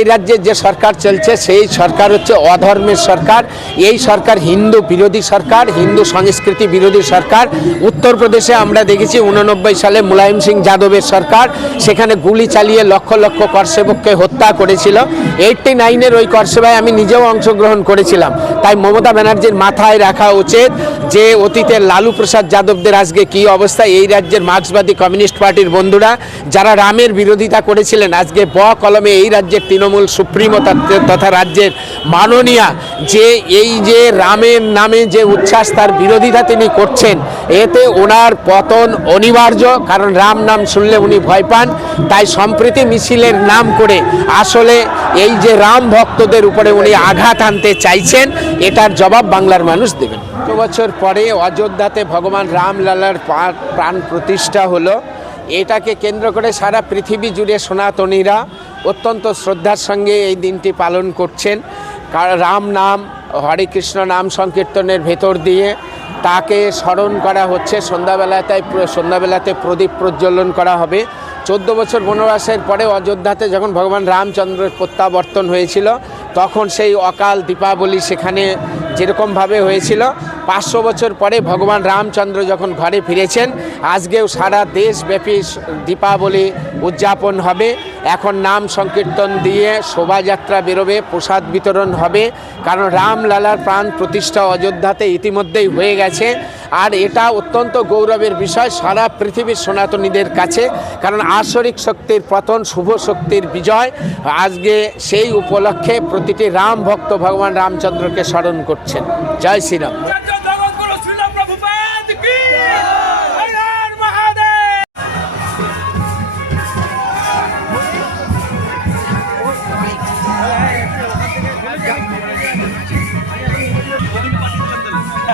এই রাজ্যে যে সরকার চলছে, সেই সরকার হচ্ছে অধর্মের সরকার। এই সরকার হিন্দু বিরোধী সরকার, হিন্দু সংস্কৃতি বিরোধী সরকার। উত্তরপ্রদেশে আমরা দেখেছি উননব্বই সালে মুলায়ম সিং যাদবের সরকার, সেখানে গুলি চালিয়ে লক্ষ লক্ষ করসেবককে হত্যা করেছিল। এইটটি নাইনের ওই করসেবায় আমি নিজেও অংশগ্রহণ করেছিলাম। তাই মমতা ব্যানার্জির মাথায় রাখা উচিত যে, অতীতের লালু প্রসাদ যাদবদের আজকে কি অবস্থা? এই রাজ্যের মার্ক্সবাদী কমিউনিস্ট পার্টির বন্ধুরা, যারা রামের বিরোধিতা করেছিলেন, আজকে ব কলমে এই রাজ্যের তৃণমূল সুপ্রিমো তথা- রাজ্যের মাননীয়া যে এই যে রামের নামে যে উচ্ছ্বাস তার বিরোধিতা তিনি করছেন, এতে ওনার পতন অনিবার্য, কারণ রাম নাম শুনলে উনি ভয় পান। তাই সম্প্রীতি মিছিলের নাম করে আসলে এই যে রাম ভক্তদের উপরে উনি আঘাত আনতে চাইছেন, এটার জবাব বাংলার মানুষ দেবেন। বছর পরে অযোধ্যাতে ভগবান রামলালার প্রাণ প্রতিষ্ঠা হলো। এটাকে কেন্দ্র করে সারা পৃথিবী জুড়ে সনাতনীরা অত্যন্ত শ্রদ্ধার সঙ্গে এই দিনটি পালন করছেন। রাম নাম, হরে কৃষ্ণ নাম সংকীর্তনের ভেতর দিয়ে তাকে স্মরণ করা হচ্ছে। সন্ধ্যাবেলাতে সন্ধ্যাবেলাতে প্রদীপ প্রজ্বলন করা হবে। চোদ্দ বছর বনবাসের পরে অযোধ্যাতে যখন ভগবান রামচন্দ্রের প্রত্যাবর্তন হয়েছিল, তখন সেই অকাল দীপাবলি সেখানে যেরকমভাবে হয়েছিল। পাঁচশো বছর পরে ভগবান রামচন্দ্র যখন ঘরে ফিরেছেন, আজকেও সারা দেশব্যাপী দীপাবলি উদযাপন হবে। এখন নাম সংকীর্তন দিয়ে শোভাযাত্রা বেরোবে, প্রসাদ বিতরণ হবে, কারণ রামলালার প্রাণ প্রতিষ্ঠা অযোধ্যাতে ইতিমধ্যেই হয়ে গেছে। আর এটা অত্যন্ত গৌরবের বিষয়, সারা পৃথিবীর সনাতনীদের কাছে, কারণ আসরিক শক্তির পতন, শুভ শক্তির বিজয়, আজকে সেই উপলক্ষে প্রতিটি রাম ভক্ত ভগবান রামচন্দ্রকে স্মরণ করছেন। জয় শ্রীরাম।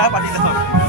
แ把这个放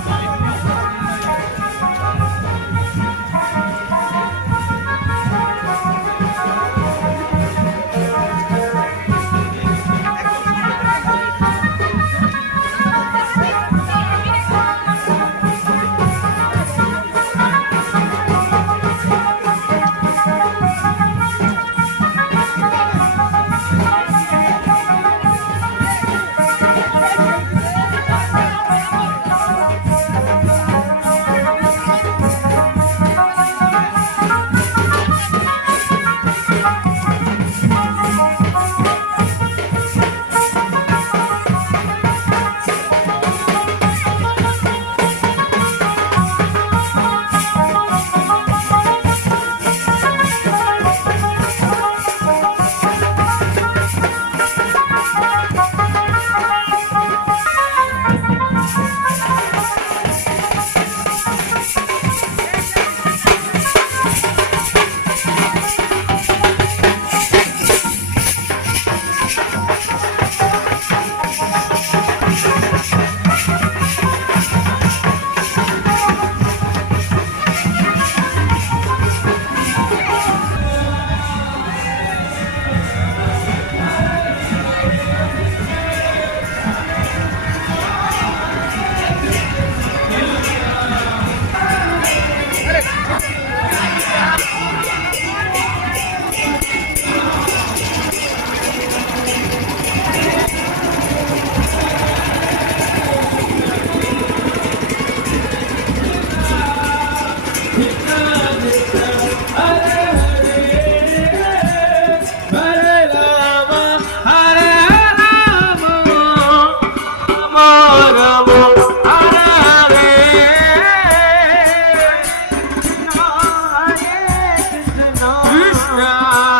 Krishna.